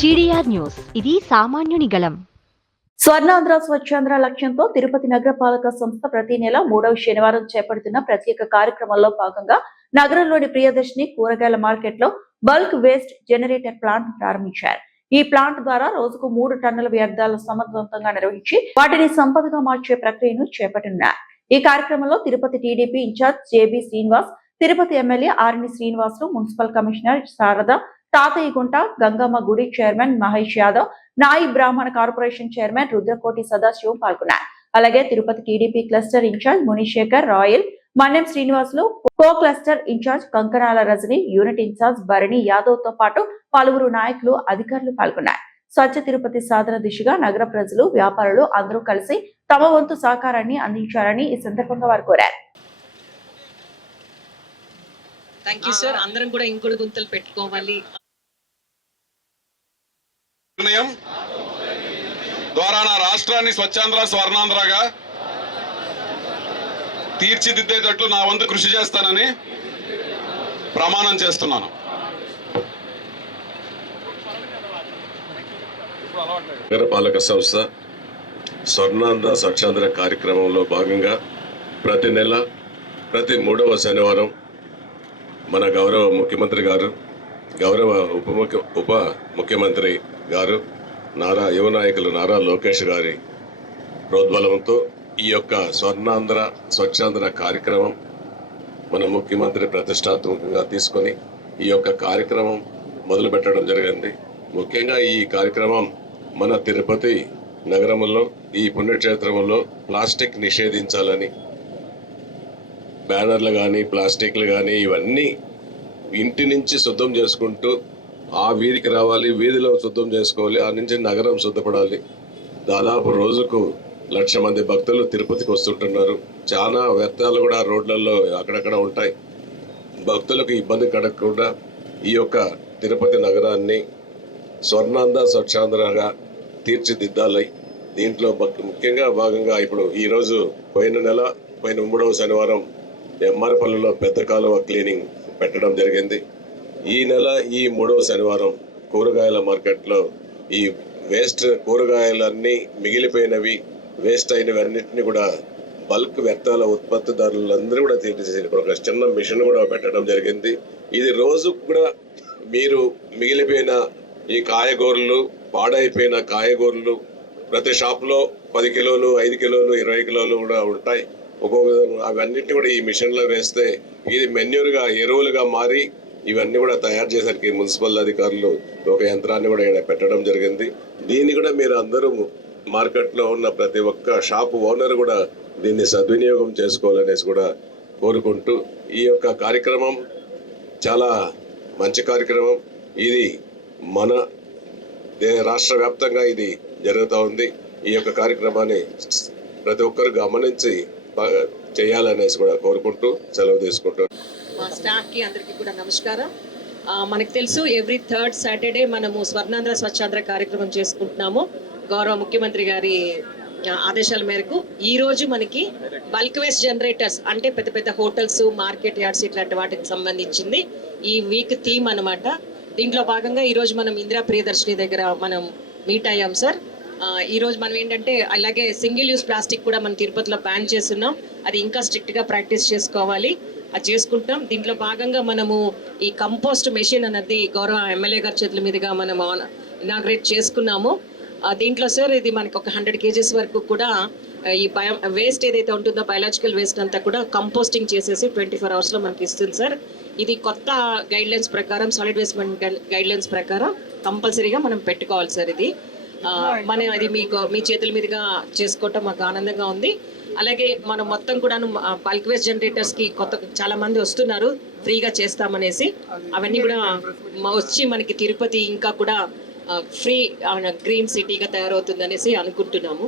GDR news, ఇది సామాన్యుని గళం. స్వర్ణాంధ్ర స్వచ్ఛాంధ్ర లక్ష్యంతో తిరుపతి నగరపాలక సంస్థ ప్రతి నెల 3వ శనివారం చేపడుతున్న ప్రత్యేక కార్యక్రమంలో భాగంగా నగరంలోని ప్రియదర్శిని కూరగాయల మార్కెట్ లో బల్క్ వేస్ట్ జనరేటర్ ప్లాంట్ ప్రారంభించారు. ఈ ప్లాంట్ ద్వారా రోజుకు 3 టన్నుల వ్యర్థాలను సమర్థవంతంగా నిర్వహించి వాటిని సంపదగా మార్చే ప్రక్రియను చేపట్టనున్నారు. ఈ కార్యక్రమంలో Tirupati TDP incharge JB Srinivas, Tirupati MLA Arani Srinivasulu, municipal commissioner Sharada, Tatayyagunta Gangamma గుడి చైర్మన్ మహేష్ యాదవ్, నాయి బ్రాహ్మణ కార్పొరేషన్ చైర్మన్ రుద్రకోటి సదాశివం పాల్గొన్నారు. అలాగే Tirupati TDP cluster in charge Munisekhar Rayal, Mannem Srinivasulu, co cluster in charge Kankanala Rajani, unit in charge Bharani Yadav తో పాటు పలువురు నాయకులు, అధికారులు పాల్గొన్నారు. స్వచ్ఛ తిరుపతి సాధన దిశగా నగర ప్రజలు, వ్యాపారులు అందరూ కలిసి తమ వంతు సహకారాన్ని అందించాలని ఈ సందర్భంగా వారు కోరారు. Thank you sir. అందరం కూడా ఇంకుడు గుంతలు పెట్టుకోవాలి. ద్వారా నా రాష్ట్రాన్ని స్వచ్ఛాంధ్ర స్వర్ణాంధ్రగా తీర్చిదిద్దేటట్లు నా వంతు కృషి చేస్తానని ప్రమాణం చేస్తున్నాను. నగరపాలక సంస్థ స్వర్ణాంధ్ర స్వచ్ఛాంధ్ర కార్యక్రమంలో భాగంగా ప్రతి నెల ప్రతి 3వ శనివారం మన గౌరవ ముఖ్యమంత్రి గారు, గౌరవ ఉప ముఖ్యమంత్రి గారు, యువ నాయకులు నారా లోకేష్ గారి ప్రోద్బలంతో ఈ యొక్క స్వర్ణాంధ్ర స్వచ్ఛాంధ్ర కార్యక్రమం మన ముఖ్యమంత్రి ప్రతిష్టాత్మకంగా తీసుకొని ఈ యొక్క కార్యక్రమం మొదలు పెట్టడం జరిగింది. ముఖ్యంగా ఈ కార్యక్రమం మన తిరుపతి నగరంలో, ఈ పుణ్యక్షేత్రంలో ప్లాస్టిక్ నిషేధించాలని, బ్యానర్లు కానీ ప్లాస్టిక్లు కానీ ఇవన్నీ ఇంటి నుంచి శుద్ధం చేసుకుంటూ ఆ వీధికి రావాలి, వీధిలో శుద్ధం చేసుకోవాలి, ఆ నుంచి నగరం శుద్ధపడాలి. దాదాపు రోజుకు 1,00,000 మంది భక్తులు తిరుపతికి వస్తుంటున్నారు. చాలా వ్యర్థాలు కూడా రోడ్లలో అక్కడక్కడ ఉంటాయి. భక్తులకు ఇబ్బంది కలగకుండా ఈ యొక్క తిరుపతి నగరాన్ని స్వర్ణాంధ్ర స్వచ్ఛాంధ్రగా తీర్చిదిద్దాలి. దీంట్లో ముఖ్యంగా భాగంగా ఇప్పుడు ఈరోజు పోయిన 3వ శనివారం ఎమ్మారపల్లిలో పెద్ద కాలువ క్లీనింగ్ పెట్టడం జరిగింది. ఈ నెల ఈ 3వ శనివారం కూరగాయల మార్కెట్లో ఈ వేస్ట్ కూరగాయలన్నీ మిగిలిపోయినవి, వేస్ట్ అయినవి అన్నింటినీ కూడా బల్క్ వ్యర్థాల ఉత్పత్తిదారులందరూ కూడా తీర్చి ఒక చిన్న మిషన్ కూడా పెట్టడం జరిగింది. ఇది రోజు కూడా మీరు మిగిలిపోయిన ఈ కాయగూరలు, పాడైపోయిన కాయగూరలు ప్రతి షాప్లో 10 కిలోలు, 5 కిలోలు, 20 కిలోలు కూడా ఉంటాయి. అవన్నిటిని కూడా ఈ మిషన్లో వేస్తే ఇది మెన్యూర్గా, ఎరువులుగా మారి ఇవన్నీ కూడా తయారు చేసరికి మున్సిపల్ అధికారులు ఒక యంత్రాన్ని కూడా ఇక్కడ పెట్టడం జరిగింది. దీన్ని కూడా మీరు అందరూ మార్కెట్లో ఉన్న ప్రతి ఒక్క షాప్ ఓనర్ కూడా దీన్ని సద్వినియోగం చేసుకోవాలనేసి కూడా కోరుకుంటూ ఈ యొక్క కార్యక్రమం చాలా మంచి కార్యక్రమం. ఇది మన రాష్ట్ర వ్యాప్తంగా ఇది జరుగుతూ ఉంది. ఈ యొక్క కార్యక్రమాన్ని ప్రతి ఒక్కరు గమనించి చేయాలనేసి కూడా కోరుకుంటూ సెలవు తీసుకుంటారు. మా స్టాఫ్ కి అందరికీ కూడా నమస్కారం. మనకు తెలుసు ఎవ్రీ 3rd సాటర్డే మనము స్వర్ణాంధ్ర స్వచ్ఛాంధ్ర కార్యక్రమం చేసుకుంటున్నాము. గౌరవ ముఖ్యమంత్రి గారి ఆదేశాల మేరకు ఈ రోజు మనకి బల్క్ వేస్ట్ జనరేటర్స్ అంటే పెద్ద పెద్ద హోటల్స్, మార్కెట్ యార్డ్స్ ఇట్లాంటి వాటికి సంబంధించింది ఈ వీక్ థీమ్ అనమాట. దీంట్లో భాగంగా ఈరోజు మనం ఇందిరా ప్రియదర్శిని దగ్గర మనం మీట్ అయ్యాం సార్. ఈరోజు మనం ఏంటంటే అలాగే సింగిల్ యూజ్ ప్లాస్టిక్ కూడా మనం తిరుపతిలో బ్యాన్ చేస్తున్నాం. అది ఇంకా స్ట్రిక్ట్గా ప్రాక్టీస్ చేసుకోవాలి, అది చేసుకుంటాం. దీంట్లో భాగంగా మనము ఈ కంపోస్ట్ మెషిన్ అన్నది గౌరవ ఎమ్మెల్యే గారి చేతుల మీదుగా మనం ఇనాగ్రేట్ చేసుకున్నాము. దీంట్లో సార్ ఇది మనకి ఒక 100 kgs వరకు కూడా ఈ వేస్ట్ ఏదైతే ఉంటుందో బయాలజికల్ వేస్ట్ అంతా కూడా కంపోస్టింగ్ చేసేసి 24 అవర్స్లో మనకి ఇస్తుంది సార్. ఇది కొత్త గైడ్లైన్స్ ప్రకారం, సాలిడ్ వేస్ట్ గైడ్లైన్స్ ప్రకారం కంపల్సరీగా మనం పెట్టుకోవాలి సార్. ఇది మనం అది మీ చేతుల మీదుగా చేసుకోవటం మాకు ఆనందంగా ఉంది. అలాగే మనం మొత్తం కూడా బల్క్ వేస్ట్ జనరేటర్స్కి చాలా మంది వస్తున్నారు, ఫ్రీగా చేస్తామనేసి. అవన్నీ కూడా వచ్చి మనకి తిరుపతి ఇంకా కూడా ఫ్రీ గ్రీన్ సిటీగా తయారవుతుందనేసి అనుకుంటున్నాము.